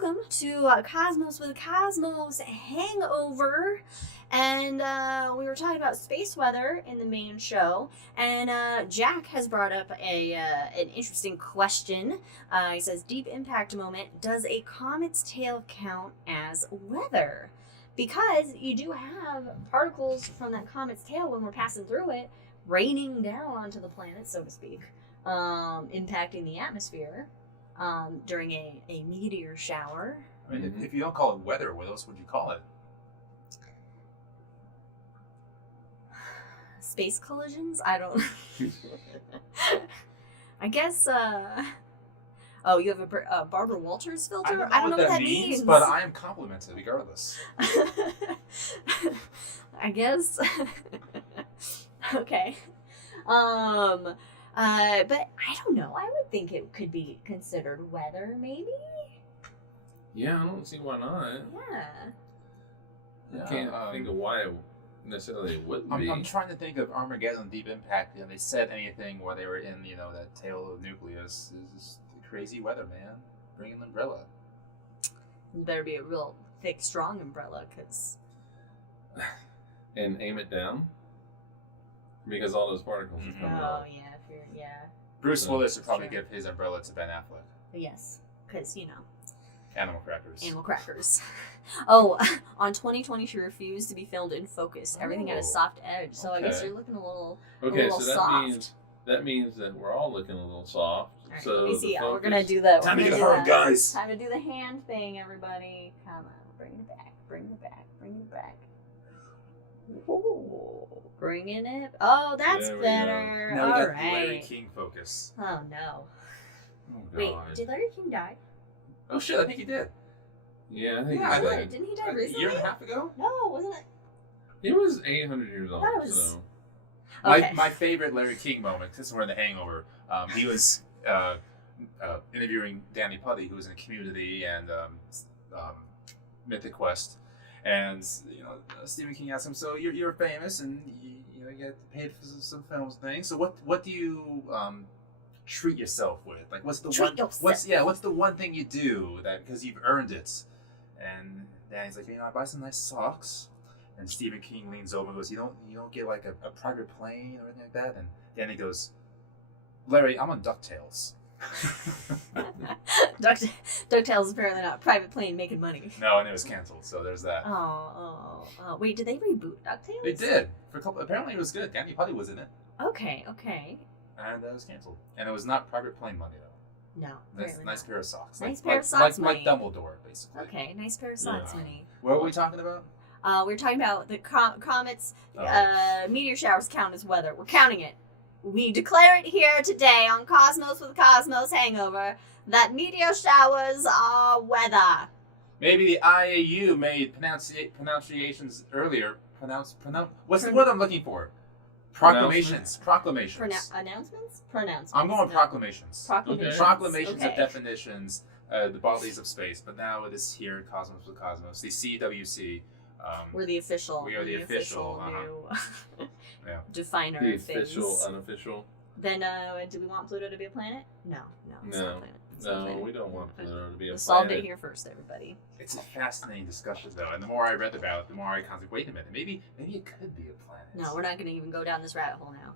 welcome to Cosmos with Cosmos Hangover. And we were talking about space weather in the main show. And Jack has brought up an interesting question. He says, deep impact moment, does a comet's tail count as weather? Because you do have particles from that comet's tail when we're passing through it, raining down onto the planet, so to speak, impacting the atmosphere during a meteor shower. I mean, if you don't call it weather, what else would you call it? Space collisions? I don't... I guess, oh, you have a Barbara Walters filter? I don't know what that means. But I am complimented regardless. I guess. Okay. But I don't know. I would think it could be considered weather, maybe? Yeah, I don't see why not. Yeah. I can't think of why it necessarily wouldn't be. I'm trying to think of Armageddon, Deep Impact. You know, they said anything while they were in, that tail of the nucleus. It's just crazy weather, man. Bring an umbrella. It better be a real thick, strong umbrella, because... And aim it down? Because all those particles are coming up. Oh, yeah. Bruce Willis would probably give his umbrella to Ben Affleck. Yes, because, Animal crackers. Animal crackers. Oh, on 2020, she refused to be filmed in focus. Everything had a soft edge, so I guess you're looking a little soft. That means that we're all looking a little soft. All right, so let me see. Focus... We're gonna do that. Time to get hard, guys. Time to do the hand thing, everybody. Come on, bring it back. Ooh, bringing it. Oh, that's better. Now we all got right. Larry King focus. Oh no. Oh, Wait, did Larry King die? Oh shit, I think he did. Yeah, I think I he did. Didn't he die recently? A year and a half ago? No, wasn't it? He was 800 years old. I thought it was... So. Okay. My favorite Larry King moment, this is where the Hangover, he was interviewing Danny Putty, who was in Community and Mythic Quest, and Stephen King asked him, so you're famous and you get paid for some films and things. So what do you treat yourself with? Like what's the one thing you do that because you've earned it? And Danny's like, I buy some nice socks. And Stephen King leans over and goes, you don't get like a private plane or anything like that? And Danny goes, Larry, I'm on DuckTales. DuckTales is apparently not a private plane making money. No, and it was canceled, so there's that. Oh. Wait, did they reboot DuckTales? They did. Apparently it was good. Danny Putty was in it. Okay. And it was canceled. And it was not private plane money, though. No. Nice pair of socks. Nice pair of socks like Dumbledore, basically. Okay, nice pair of socks money. What were we talking about? We're talking about the comets, meteor showers count as weather. We're counting it. We declare it here today on Cosmos with Cosmos Hangover that meteor showers are weather. Maybe the IAU made pronunciations earlier. What's the word I'm looking for? Proclamations. Announcements? Pronouncements. I'm going proclamations. Proclamations Okay. of definitions, the bodies of space. But now it is here, Cosmos with Cosmos. The CwC. We're the official. We are the official. New Yeah. definer The of things. official, unofficial. Then, do we want Pluto to be a planet? No. It's not a planet. It's not a planet. We don't want Pluto to be a planet. We solved it here first, everybody. It's a fascinating discussion, though. And the more I read about it, the more I contemplate, wait a minute, maybe it could be a planet. No, we're not going to even go down this rabbit hole now.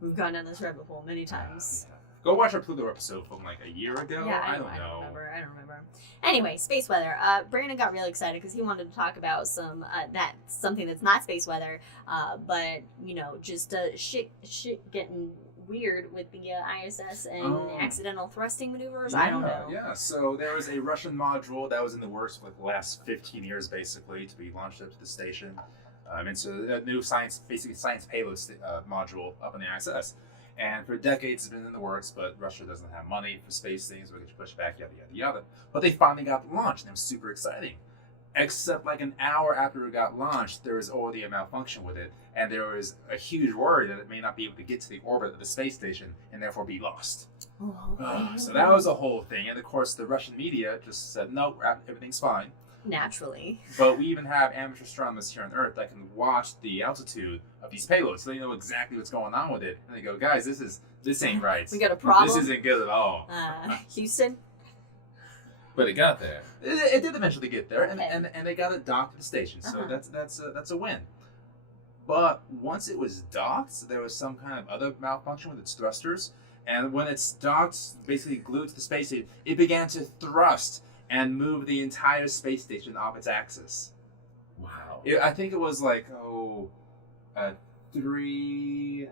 We've gone down this rabbit hole many times. Yeah. Go watch our Pluto episode from like a year ago. Yeah, I don't know. I don't remember. Anyway, space weather. Brandon got really excited because he wanted to talk about something that's not space weather, but just shit getting weird with the ISS and accidental thrusting maneuvers. I don't know. Yeah, so there was a Russian module that was in the works for the last 15 years, basically, to be launched up to the station. Into a new science payload module up in the ISS. And for decades it's been in the works, but Russia doesn't have money for space things, we get pushed back, yada, yada, yada. But they finally got launched, and it was super exciting. Except like an hour after it got launched, there was already a malfunction with it, and there was a huge worry that it may not be able to get to the orbit of the space station, and therefore be lost. So that was a whole thing, and of course the Russian media just said, no, everything's fine. Naturally. But we even have amateur astronomers here on Earth that can watch the altitude of these payloads, so they know exactly what's going on with it. And they go, guys, this ain't right. We got a problem. This isn't good at all. Houston? But it got there. It did eventually get there, Okay. and they got it docked at the station. So Uh-huh. that's a win. But once it was docked, there was some kind of other malfunction with its thrusters, and when it's docked, basically glued to the space station, it began to thrust and move the entire space station off its axis. Wow. I think it was like 3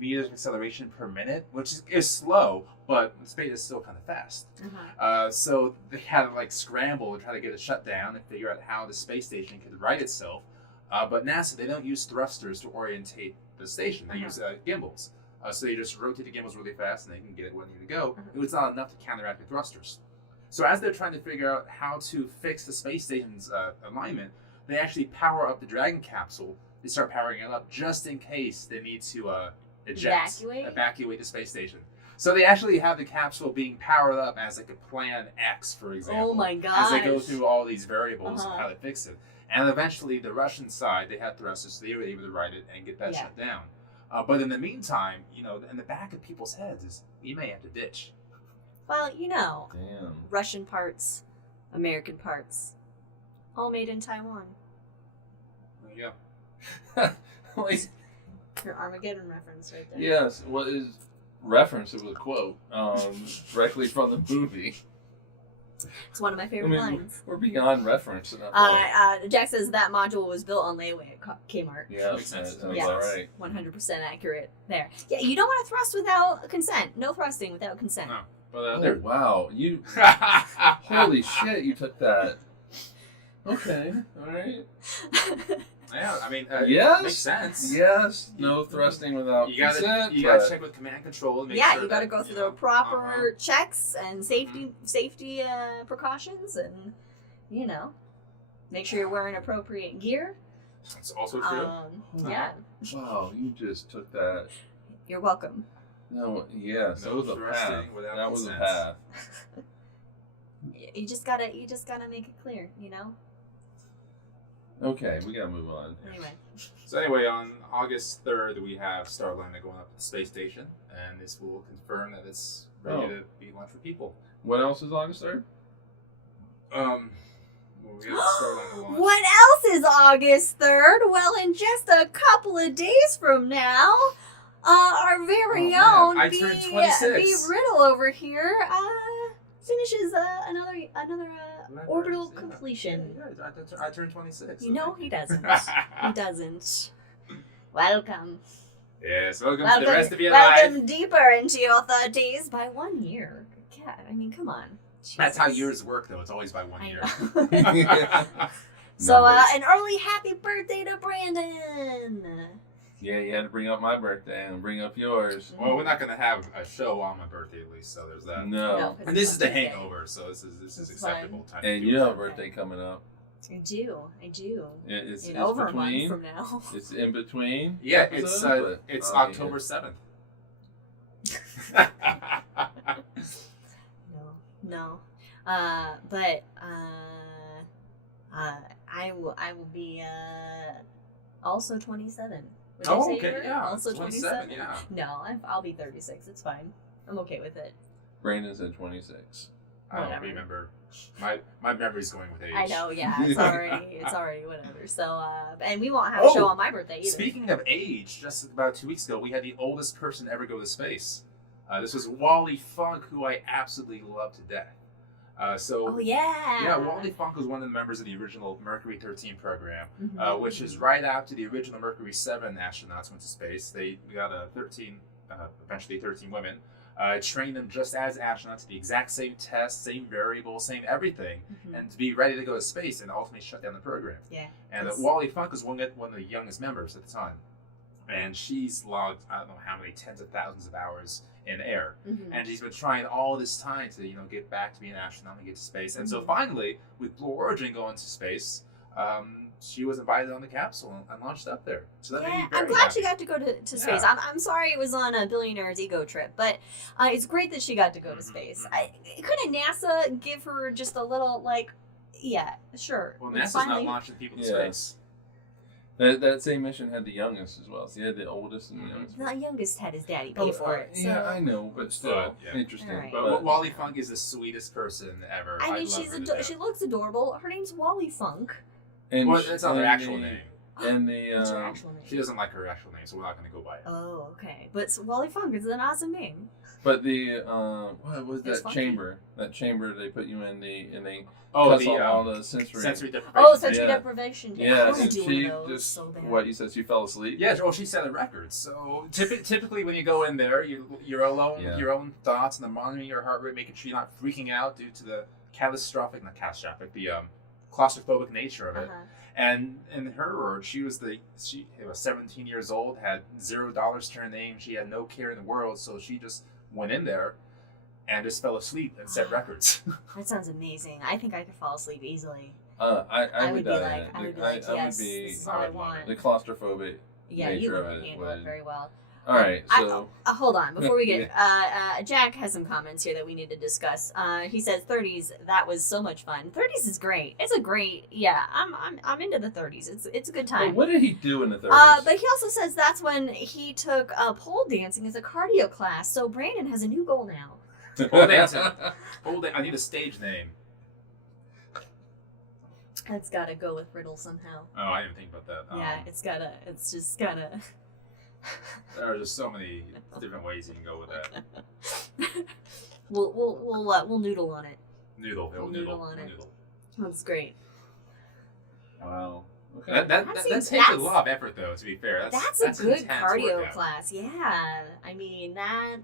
meters of acceleration per minute, which is slow, but space is still kind of fast. Uh-huh. So they had to like scramble and try to get it shut down and figure out how the space station could right itself. But NASA, they don't use thrusters to orientate the station. They use gimbals. So they just rotate the gimbals really fast and they can get it where they need to go. It was not enough to counteract the thrusters. So as they're trying to figure out how to fix the space station's alignment, they actually power up the Dragon capsule. They start powering it up just in case they need to evacuate the space station. So they actually have the capsule being powered up as like a Plan X, for example. Oh my gosh. As they go through all these variables of how to fix it. And eventually the Russian side, they had thrusters, so they were able to ride it and get that shut down. But in the meantime, in the back of people's heads is, we may have to ditch. Well, Damn. Russian parts, American parts, all made in Taiwan. Yeah. Like, Your Armageddon reference right there. yes, what is reference? It was a quote directly from the movie. It's one of my favorite lines. We're beyond reference. Jack says that module was built on layaway at Kmart. Yeah, Makes sense. that sounds Yeah. all right. 100% accurate there. Yeah, you don't want to thrust without consent. No thrusting without consent. No. But Oh, wow. You, holy shit, you took that. Okay, all right. Yeah, I mean, Yes. it makes sense. Yes, no thrusting without You gotta consent. gotta but- check with command and control and make Yeah, sure you got to that, go through the proper checks and Mm-hmm. safety precautions, and make sure you're wearing appropriate gear. That's also true. Yeah, Wow, you just took that. you're welcome. No, yes, that No was a thrusting path. without That was a consent. path. You just gotta make it clear. Okay, we gotta move on. Anyway, So anyway, on August 3rd, we have Starliner going up to the space station, and this will confirm that it's ready to be launched for people. What else is August 3rd? We'll get Starliner launched. what else is August 3rd? Well, in just a couple of days from now, our very Oh, man. own I B turned 26. Riddle over here finishes another orbital Yeah. completion. Yeah, I turned 26. No, he doesn't. He doesn't. Welcome. Yes, welcome to the rest of your welcome life. deeper into your 30s by 1 year. Yeah, I mean, come on. That's how Jesus. years work, though. It's always by 1 I year. know. So, Numbers. an early happy birthday to Brandon. Yeah, you had to bring up my birthday and bring up yours. Well, we're not going to have a show on my birthday, at least, so there's that. No. 'cause And this it's is the Tuesday. Hangover, so this is It's acceptable time. to And do you it. have a birthday coming up. I do. It's Over between. a month from now. It's in between. Yeah, episodes, it's but- October 7th. No. But I will be also 27. Would you Oh, say okay, you're yeah. Also 27, 27. yeah. No, I'll be 36. It's fine. I'm okay with it. Brandon said 26. I don't Whatever. remember. My memory's going with age. I know. Yeah, it's already whatever. So and we won't have a show on my birthday either. Speaking of age, just about 2 weeks ago, we had the oldest person to ever go to space. This was Wallie Funk, who I absolutely love to death. Oh yeah. Yeah, Wallie Funk was one of the members of the original Mercury 13 program, Mhm. which is right after the original Mercury 7 astronauts went to space. We got eventually 13 women, trained them just as astronauts, the exact same tests, same variables, same everything, Mhm. and to be ready to go to space and ultimately shut down the program. Yeah. And Yes. Wallie Funk was one of the youngest members at the time. And she's logged, I don't know how many tens of thousands of hours in air. Mhm. And she's been trying all this time to, get back to being an astronaut and get to space. And so Mhm. finally, with Blue Origin going to space, she was invited on the capsule and launched up there. So that made me Yeah, very I'm glad happy. she got to go to space. Yeah. I'm sorry it was on a billionaire's ego trip, but it's great that she got to go to Mhm, space. mhm. Couldn't NASA give her just a little, yeah, sure. Well, let's NASA's not finally- launching people to Yeah. space. That same mission had the youngest as well. So you had the oldest and the youngest. The youngest had his daddy pay for it. So. Yeah, I know, but still interesting. Right. But Wallie Funk is the sweetest person ever. I mean, love her she looks adorable. Her name's Wallie Funk. And well, that's not her actual name. And the What's her actual name? She doesn't like her actual name, so we're not going to go by it. Oh, okay. But Wallie Funk is an awesome name. but the what was It's that funky. chamber? That chamber they put you in they Oh, cuts the all the sensory deprivation. Oh, sensory Yeah. deprivation. Yeah, I want to do she one of those just so bad. what you said she fell asleep. Yeah, well, she set a record. So typically, when you go in there, you're alone with your own thoughts and they're monitoring your heart rate, making sure you're not freaking out due to the the claustrophobic nature of it. Uh-huh. And in her words, she was 17 years old, had $0 to her name. She had no care in the world, so she just went in there and just fell asleep and set records. That sounds amazing. I think I could fall asleep easily. I would be die. like, I would be like, yes, this is all I want. the claustrophobic. Yeah, you nature of wouldn't it handle it would- very well. All right, so Hold on, before we get Jack has some comments here that we need to discuss. He says 30s, that was so much fun. 30s is great. It's a great, I'm into the 30s. It's a good time. Well, what did he do in the 30s? But he also says that's when he took pole dancing as a cardio class. So Brandon has a new goal now. Pole dancing. I need a stage name. That's gotta go with Riddle somehow. Oh, I didn't think about that. Yeah, it's just gotta. There are just so many different ways you can go with that. We'll noodle on it. Noodle. We'll noodle on it. That's great. Wow. Okay. That takes a lot of effort, though. To be fair, That's a good intense cardio workout. class. Yeah, I mean that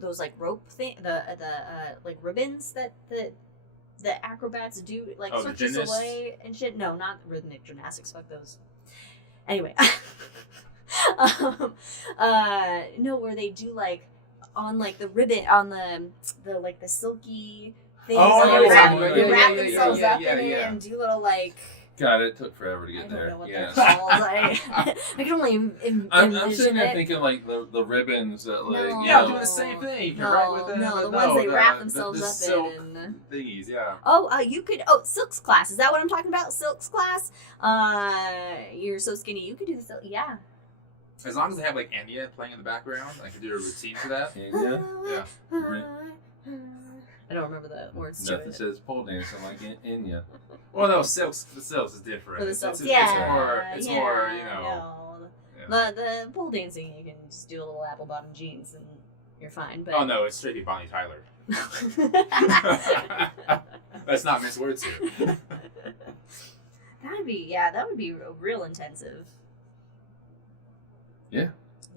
those like rope thing, the like ribbons that the acrobats do, like the switches gymnasts? away and shit. No, not rhythmic gymnastics. Fuck those. Anyway, no, where they do like on like the ribbon on the like the silky things. Oh, and yeah, they yeah, wrap yeah, themselves yeah, up yeah, in it yeah. and do little like. God, it took forever to I get don't there. know what Yeah. they're called. I can only I'm envision sitting there it. thinking like the ribbons that like No. Yeah, doing the same thing. You're right with that. No, the but ones they wrap the themselves up silk in. thingies, yeah. You could. Silk's class. Is that what I'm talking about? Silk's class. You're so skinny. You could do the silk. Yeah. As long as they have like Enya playing in the background, I can do a routine for that. Yeah. I don't remember the words to Nothing it. says pole dancing like Enya. Well, no, the silks is different. For the It's silks, more, you know. No. The pole dancing, you can just do a little apple bottom jeans and you're fine. But Oh no, it's straight Bonnie Tyler. That's not Miss Wordsuit. that would be real intensive. Yeah.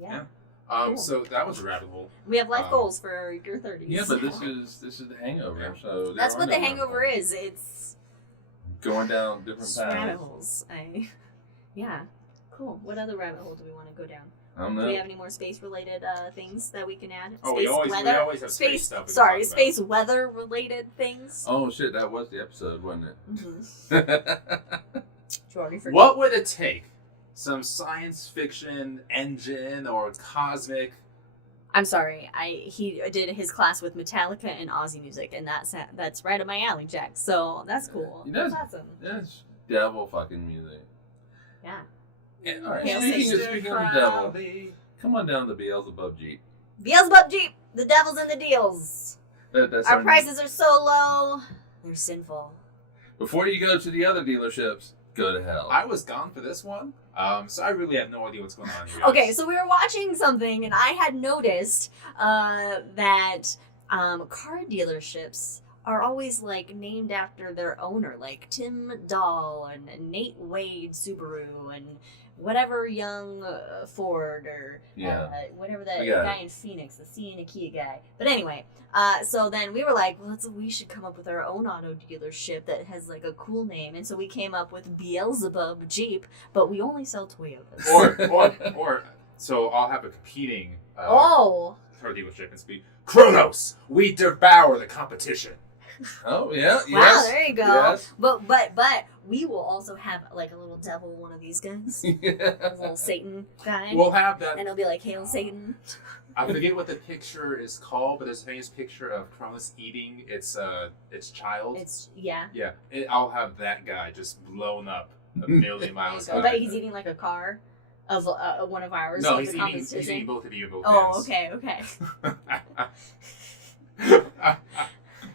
Yeah. Cool. So that was a rabbit hole. We have life goals for your 30s. Yeah, but this is the Hangover. Yeah. So there That's are what no the rabbit Hangover holes. is. It's Going down different rabbit paths. holes. Yeah. Cool. What other rabbit hole do we want to go down? I don't Do know. we have any more space-related things that we can add? Oh, space we always have space stuff. we can talk about. space weather-related things. Oh shit, that was the episode, wasn't Mm-hmm. it? Did you already forget? What would it take? Some science fiction engine or cosmic? I'm sorry. He did his class with Metallica and Aussie music, and that's right up my alley, Jack. So that's cool. He does. That's awesome. That's devil fucking music. Yeah. Yeah, all right. Hail Speaking Satan. of the devil, come on down to Beelzebub Jeep. Beelzebub Jeep, the devil's in the deals. That's Our prices are so low, they're sinful. Before you go to the other dealerships, go to hell. I was gone for this one, so I really have no idea what's going on here. Okay, so we were watching something, and I had noticed that car dealerships are always like named after their owner, like Tim Dahl and Nate Wade Subaru and whatever young Ford or whatever that guy in Phoenix, the C and a Kia guy. But anyway, so then we were like, well, we should come up with our own auto dealership that has like a cool name, and so we came up with Beelzebub Jeep, but we only sell Toyotas. or so I'll have a competing Oh. car dealership and speak. Kronos, we devour the competition. Oh yeah. Wow, Yes. there you go. Yes. But we will also have like a little devil, one of these guys, a little Satan guy, We'll have that. and it'll be like, "Hail Satan." I forget what the picture is called, but there's a famous picture of Cronus eating its child. Yeah. I'll have that guy just blown up a million miles. I bet he's eating like a car of one of ours. No, like he's the eating competition. both of you in both Oh, hands. okay.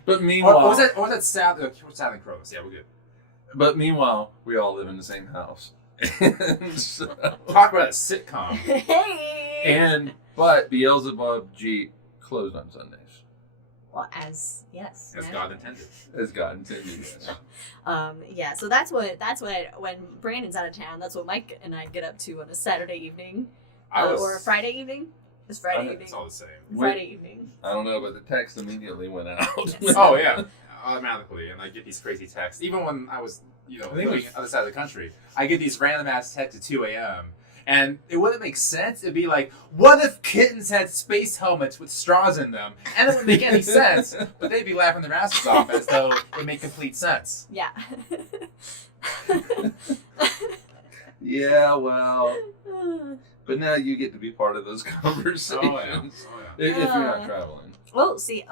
But meanwhile, or was that South and Cronus? Yeah, we're good. But meanwhile, we all live in the same house. And so, Talk about a sitcom. Hey. But Beelzebub Jeep closed on Sundays. Well, as yes, As God intended. As God intended, yes. Yeah. So that's what when Brandon's out of town, that's what Mike and I get up to on a Saturday evening, or a Friday evening. It's Friday evening. It's all the same. Friday evening. I don't know, but the text immediately went out. Oh yeah, automatically, and I get these crazy texts. Even when I was, I think living on the other side of the country, I get these random ass texts at 2 a.m. And it wouldn't make sense. It'd be like, what if kittens had space helmets with straws in them? And it wouldn't make any sense. But they'd be laughing their asses off as though it made complete sense. Yeah. Yeah, well. But now you get to be part of those conversations. Oh yeah. If you're not traveling. Oh, see,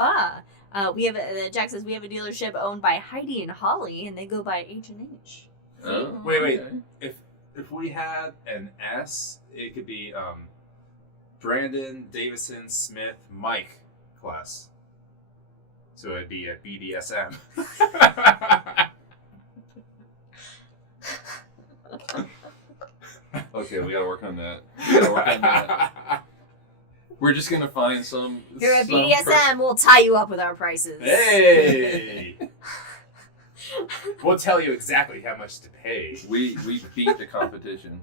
we have Jack says we have a dealership owned by Heidi and Holly, and they go by H&H. Oh, Wait. okay. If we had an S, it could be Brandon, Davison, Smith, Mike class. So it'd be a BDSM. Okay, we gotta work on that. We're just gonna find some. Here at some BDSM, we'll tie you up with our prices. Hey! We'll tell you exactly how much to pay. We beat the competition.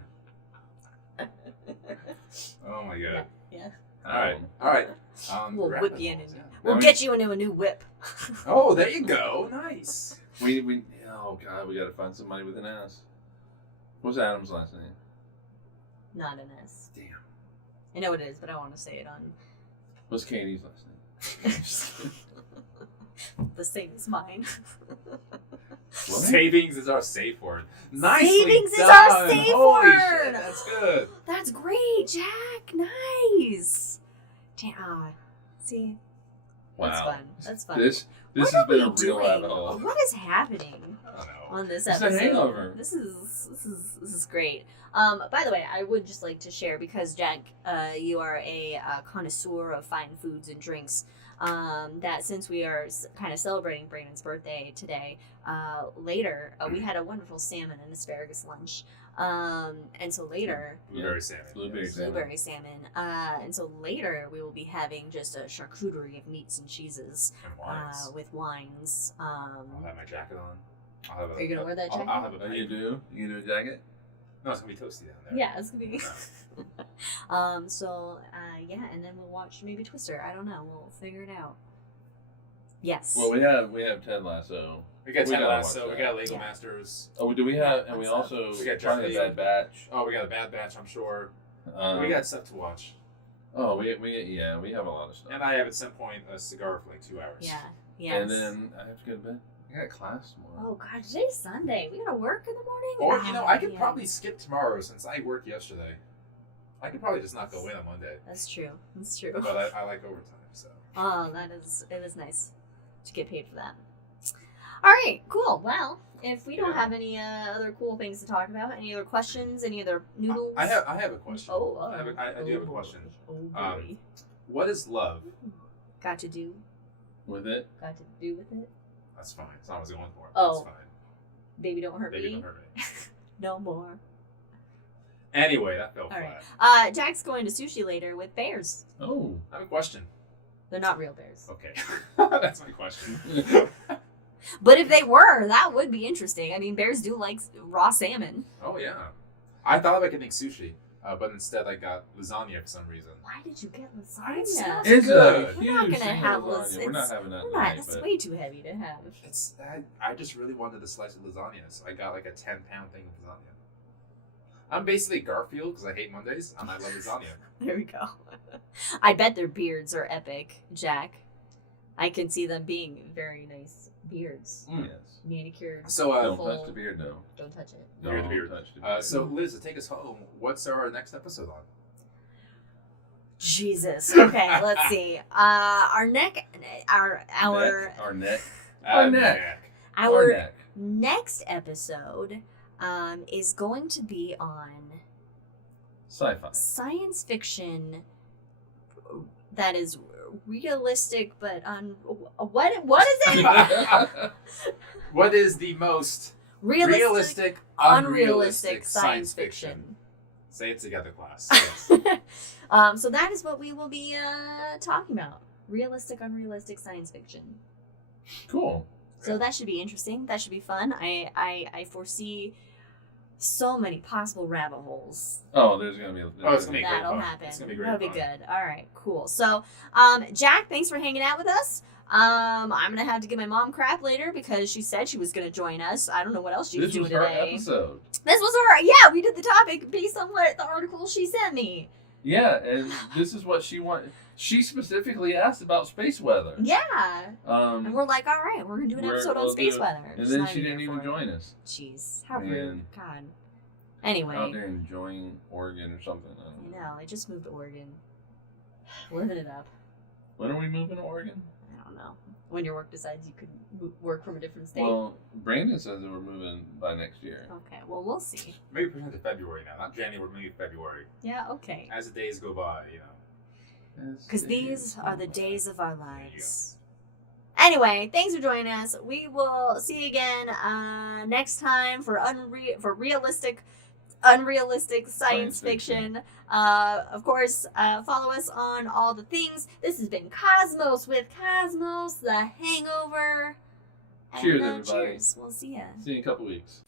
Oh my god. Yeah. All right. We'll wrap whip it you in. all down. We'll get you into a new whip. Oh, there you go. Nice. We oh god, we gotta find somebody with an S. What's Adam's last name? Not an S. Damn. I know it is, but I want to say it on What's Katie's last name? the same as mine. What? Savings is our safe word. Nicely Savings is done. our safe Holy word. Shit, that's good. That's great, Jack. Nice. Damn. See? That's Wow. fun. That's fun. This What has are been a we real doing? rabbit hole. What is happening I don't know. on this It's a episode? hangover. This is great. By the way, I would just like to share, because Jack, you are a connoisseur of fine foods and drinks, that since we are kind of celebrating Brandon's birthday today, later we had a wonderful salmon and asparagus lunch. And so later, Blueberry salmon. blueberry salmon. And so later we will be having just a charcuterie of meats and cheeses And wines. with wines. I'll have my jacket on. Are you gonna wear that jacket? I'll have a Oh, you do? You do a jacket? No, it's gonna be toasty down there. Yeah, it's gonna be. Yeah, and then we'll watch maybe Twister. I don't know. We'll figure it out. Yes. Well, we have Ted Lasso. We got We Ted gotta Lasso. watch We that. got Lego Yeah. Masters. Oh, do we have? Yeah, And we that's also We got trying the Johnny. Bad Batch. Oh, we got a Bad Batch, I'm sure. We got stuff to watch. Oh, we have a lot of stuff. And I have at some point a cigar for like 2 hours. Yeah. Yes. And then I have to go to bed. I got class tomorrow. Oh God, today's Sunday. We gotta work in the morning. Or, I could yeah. probably skip tomorrow since I worked yesterday. I could probably just not go in on Monday. That's true. That's true. But I like overtime, so. Oh, it is nice to get paid for that. All right, cool. Well, if we don't Yeah. have any other cool things to talk about, any other questions, any other noodles? I have a question. Oh, I do have a question. Oh boy. What is love? Got to do With it? with it. That's fine. That's not what I was going for. Oh. That's fine. Baby, don't hurt Baby, me. don't hurt me. No more. Anyway, that fell All flat. right. Jack's going to sushi later with bears. Oh. I have a question. They're not real bears. Okay. That's my question. But if they were, that would be interesting. I mean, bears do like raw salmon. Oh, yeah. I thought about getting sushi, but instead I got lasagna for some reason. Why did you get It lasagna? sounds It's good. a We're not huge gonna thing have of lasagna. We're not having that tonight, That's but way too heavy to have. I just really wanted a slice of lasagna, so I got like a 10-pound thing of lasagna. I'm basically Garfield because I hate Mondays, and I love lasagna. There we go. I bet their beards are epic, Jack. I can see them being very nice beards. Yes. Manicured. So, Don't full- touch the beard, no. Don't touch it. Beard to beard. touch the beard. So, Liz, to take us home, what's our next episode on? Jesus. Okay, let's see. Our neck. Our Our neck. Our neck. our neck. next episode is going to be on Sci-fi. science fiction that is realistic but what is it? What is the most Realistic, unrealistic science fiction. Say it together, class. So that is what we will be talking about. Realistic, unrealistic science fiction. Cool. So that should be interesting. That should be fun. I foresee so many possible rabbit holes. Oh, there's gonna be. Oh, it's gonna be great That'll fun. happen. It's gonna be great That'll be fun. good. All right, cool. So, Jack, thanks for hanging out with us. I'm gonna have to give my mom crap later because she said she was gonna join us. I don't know what else she was This was doing her today. episode. This was her. Yeah, we did the topic based on what the article she sent me. Yeah, and this is what she wanted. She specifically asked about space weather. Yeah. And we're like, all right, we're gonna do an episode on we'll space do it. weather. And Just then not she didn't here even for it. join us. Jeez, how rude. And God. Out Anyway, there enjoying Oregon or something. I don't know. no, I just moved to Oregon. Living it up. When are we moving to Oregon? I don't know. When your work decides you could work from a different state. Well, Brandon says that we're moving by next year. Okay, well, we'll see. Maybe push it to February now, not January, maybe February. Yeah, okay. As the days go by, you know. Because these are the days of our lives. Anyway, thanks for joining us. We will see you again next time for realistic, unrealistic science fiction. Of course, follow us on all the things. This has been Cosmos with Cosmos, The Hangover. And, Cheers, everybody. Cheers. We'll see ya. See you in a couple weeks.